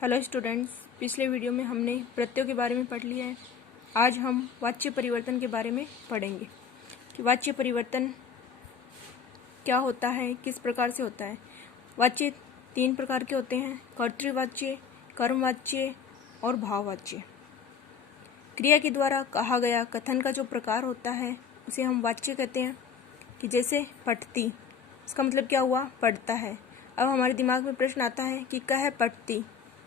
Hello students, पिछले video में हमने प्रत्ययों के बारे में पढ़ लिया है। आज हम वाच्य परिवर्तन के बारे में पढ़ेंगे कि वाच्य परिवर्तन क्या होता है, किस प्रकार से होता है। वाच्य 3 प्रकार के होते हैं: कर्तृवाच्य, कर्मवाच्य और भाववाच्य। क्रिया के द्वारा कहा गया कथन का जो प्रकार होता है उसे हम वाच्य कहते हैं। कि जैसे पठती, इसका मतलब क्या हुआ? पढ़ता है। अब हमारे दिमाग में प्रश्न आता है कि कह पठती,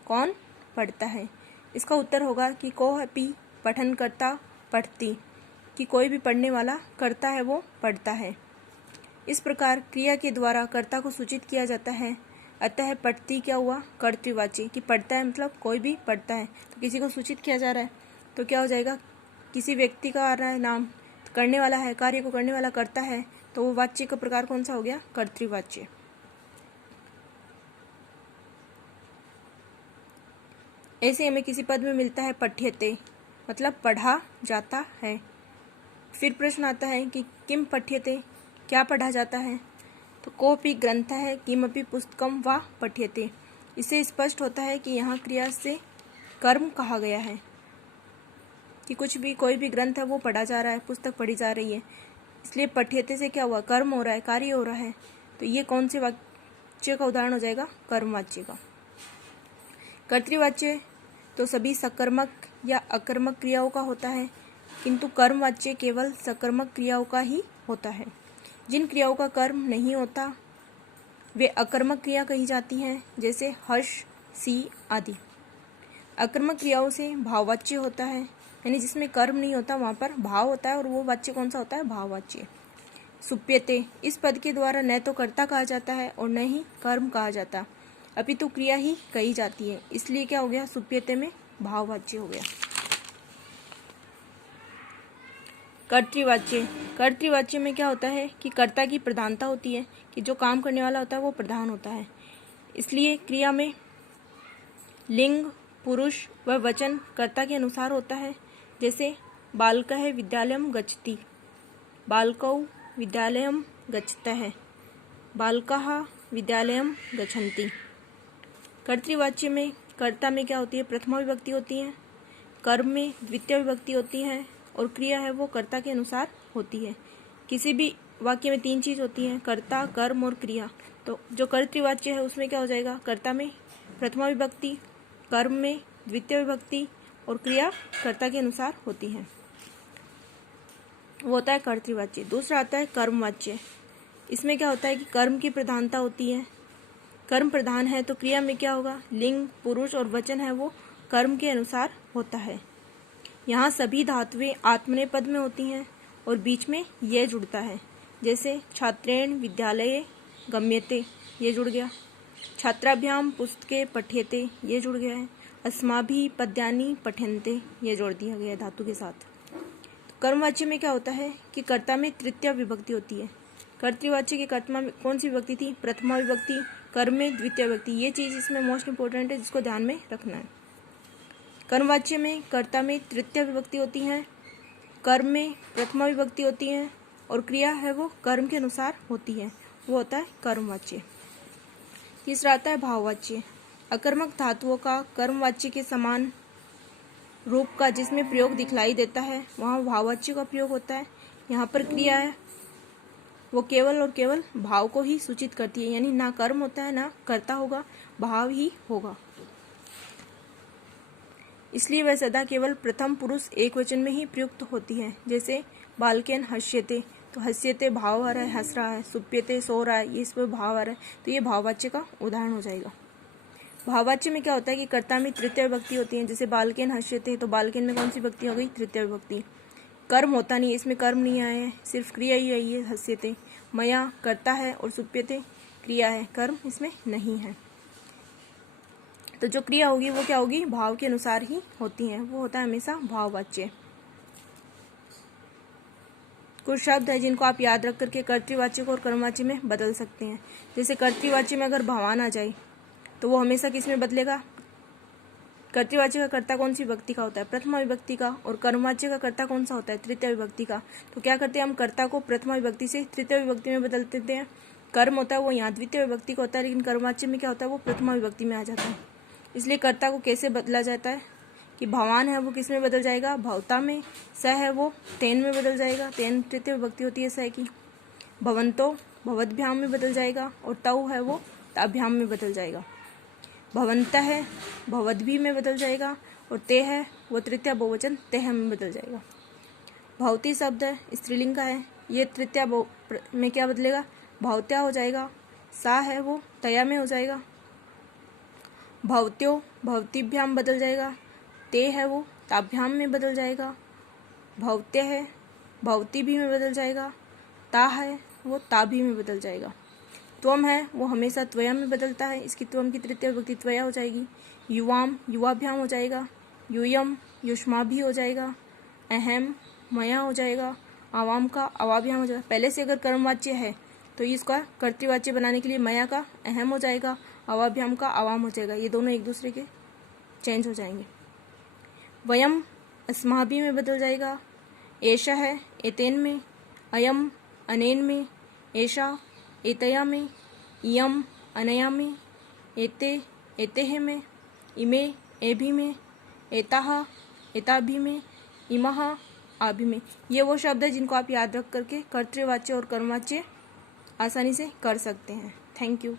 कौन पढ़ता है? इसका उत्तर होगा कि कोऽपि पठन करता पठती, कि कोई भी पढ़ने वाला करता है वो पढ़ता है। इस प्रकार क्रिया के द्वारा कर्ता को सूचित किया जाता है। अतः पठती क्या हुआ? कर्तृवाच्य, कि पढ़ता है मतलब कोई भी पढ़ता है, तो किसी को सूचित किया जा रहा है तो क्या हो जाएगा? किसी व्यक्ति का आ रहा है नाम, तो करने वाला है, कार्य को करने वाला करता है, तो वो वाच्य का प्रकार कौन सा हो गया? कर्तृवाच्य। ऐसे हमें किसी पद में मिलता है पठ्यते, मतलब पढ़ा जाता है। फिर प्रश्न आता है कि किम पठ्यते, क्या पढ़ा जाता है? तो कोऽपि ग्रंथः किमपि पुस्तकं वा पठ्यते। इससे स्पष्ट होता है कि यहाँ क्रिया से कर्म कहा गया है, कि कुछ भी, कोई भी ग्रंथ है वो पढ़ा जा रहा है, पुस्तक पढ़ी जा रही है, इसलिए पठ्यते से क्या हुआ? कर्म हो रहा है, कार्य हो रहा है। तो ये कौन से वाच्य का उदाहरण हो जाएगा? कर्मवाच्य का। कर्तृवाच्य तो सभी सकर्मक या अकर्मक क्रियाओं का होता है, किंतु कर्मवाच्य केवल सकर्मक क्रियाओं का ही होता है। जिन क्रियाओं का कर्म नहीं होता वे अकर्मक क्रिया कही जाती हैं, जैसे हर्ष, सी आदि। अकर्मक क्रियाओं से भाववाच्य होता है, यानी जिसमें कर्म नहीं होता वहाँ पर भाव होता है, और वो वाच्य कौन सा होता है? भाववाच्य। सुप्यते, इस पद के द्वारा न तो कर्ता कहा जाता है और न ही कर्म कहा जाता, अपितु क्रिया ही कही जाती है, इसलिए क्या हो गया? सुप्यते में भाववाच्य हो गया। कर्तृवाच्य, कर्तृवाच्य में क्या होता है कि कर्ता की प्रधानता होती है, कि जो काम करने वाला होता है वो प्रधान होता है, इसलिए क्रिया में लिंग, पुरुष व वचन कर्ता के अनुसार होता है। जैसे बालकः विद्यालयं गच्छति, बालकौ विद्यालयं गच्छतः, बालकाः विद्यालयं गच्छन्ति। कर्तृवाच्य में कर्ता में क्या होती है? प्रथमा विभक्ति होती है, कर्म में द्वितीय विभक्ति होती है, और क्रिया है वो कर्ता के अनुसार होती है। किसी भी वाक्य में 3 चीज होती हैं: कर्ता, कर्म और क्रिया। तो जो कर्तृवाच्य है उसमें क्या हो जाएगा? कर्ता में प्रथमा विभक्ति, कर्म में द्वितीय विभक्ति, और क्रिया कर्ता के अनुसार होती है, वो होता है कर्तृवाच्य। दूसरा आता है कर्मवाच्य। इसमें क्या होता है कि कर्म की प्रधानता होती है, कर्म प्रधान है, तो क्रिया में क्या होगा? लिंग, पुरुष और वचन है वो कर्म के अनुसार होता है। यहाँ सभी धातुएं आत्मनेपद में होती हैं और बीच में ये जुड़ता है, जैसे छात्रेण विद्यालये गम्यते, ये जुड़ गया। छात्राभ्याम पुस्तके पठ्यते, ये जुड़ गया है। अस्माभिः पद्यानि पठ्यन्ते, ये जोड़ दिया गया धातु के साथ। तो कर्मवाच्य में क्या होता है कि कर्ता में तृतीय विभक्ति होती है। कर्तृवाच्य के कर्ता में कौन सी विभक्ति थी? प्रथमा विभक्ति। कर्म में द्वितीय विभक्ति। ये चीज इसमें मोस्ट इंपोर्टेंट है, जिसको ध्यान में रखना है। कर्मवाच्य में कर्ता में तृतीय विभक्ति होती है, कर्म में प्रथमा विभक्ति होती है, और क्रिया है वो कर्म के अनुसार होती है, वो होता है कर्मवाच्य। तीसरा आता है भाववाच्य। अकर्मक धातुओं का कर्मवाच्य के समान रूप का जिसमें प्रयोग दिखलाई देता है वहाँ भाववाच्य का प्रयोग होता है। यहाँ पर क्रिया है वो केवल और केवल भाव को ही सूचित करती है, यानी ना कर्म होता है ना कर्ता होगा, भाव ही होगा, इसलिए वह सदा केवल प्रथम पुरुष एक वचन में ही प्रयुक्त होती है। जैसे बालकेन हस्यते, तो हस्यते भाव आ रहा है, हंस रहा है। सुप्यते, सो रहा है, ये इसमें भाव आ रहा है, तो ये भाववाच्य का उदाहरण हो जाएगा। भाववाच्य में क्या होता है कि कर्ता में तृतीय विभक्ति होती है, जैसे बालकेन हस्यते, तो बालकेन में कौन सी विभक्ति हो गई? तृतीय विभक्ति। कर्म होता नहीं है, इसमें कर्म नहीं आया है, सिर्फ क्रिया ही आई है, हस्यते। मया कर्ता है और सुप्यते क्रिया है, कर्म इसमें नहीं है। तो जो क्रिया होगी वो क्या होगी? भाव के अनुसार ही होती है, वो होता है हमेशा भाववाच्य। कुछ शब्द है जिनको आप याद रख करके कर्तृवाच्य को और कर्मवाच्य में बदल सकते हैं। जैसे कर्तृवाच्य में अगर भवान आ जाए तो वो हमेशा किस में बदलेगा? कर्तृवाच्य का कर्ता कौन सी विभक्ति का होता है? प्रथमा विभक्ति का। और कर्मवाच्य का कर्ता कौन सा होता है? तृतीय विभक्ति का। तो क्या करते हैं हम? कर्ता को प्रथमा विभक्ति से तृतीय विभक्ति में बदल देते हैं। कर्म होता है वो यहाँ द्वितीय विभक्ति का होता है, लेकिन कर्मवाच्य में क्या होता है? वो प्रथमा विभक्ति में आ जाता है। इसलिए कर्ता को कैसे बदला जाता है कि भवान है वो किस में बदल जाएगा, भवता में। स है वो तेन में बदल जाएगा, तेन तृतीय विभक्ति होती है स की। भवंतो भवद्भ्याम में बदल जाएगा, और तौ है वो ताभ्याम में बदल जाएगा। भवंत है भवद्भी में बदल जाएगा, और ते है वो तृतीय बहुवचन तेह में बदल जाएगा। भवती शब्द है स्त्रीलिंग का है, ये तृतीय में क्या बदलेगा, भवत्या हो जाएगा। सा है वो तया में हो जाएगा। भवत्यो भवतीभ्याम बदल जाएगा, ते है वो ताभ्याम में बदल जाएगा। भवत्य है भवती भी में बदल जाएगा, ता है वो ताभी में बदल जाएगा। त्वम है वो हमेशा त्वया में बदलता है, इसकी त्वम की तृतीय विभक्ति त्वया हो जाएगी। युवाम युवाभ्याम हो जाएगा, यूयम युष्मा भी हो जाएगा, अहम मया हो जाएगा, आवाम का अवाभ्याम हो जाएगा। पहले से अगर कर्मवाच्य है तो इसका कर्तृवाच्य बनाने के लिए मया का अहम हो जाएगा, अवाभ्याम का आवाम हो जाएगा, ये दोनों एक दूसरे के चेंज हो जाएंगे। वयम अस्माभि में बदल जाएगा, एषा है एतेन में, अयम अनेन में, एषा एतया में, इयम अनया में, एते एतेह में, इमे एभि में, एताहा एताभि में, इमह आभि में। ये वो शब्द है जिनको आप याद रख करके कर्तृवाच्य और कर्मवाच्य आसानी से कर सकते हैं। Thank you.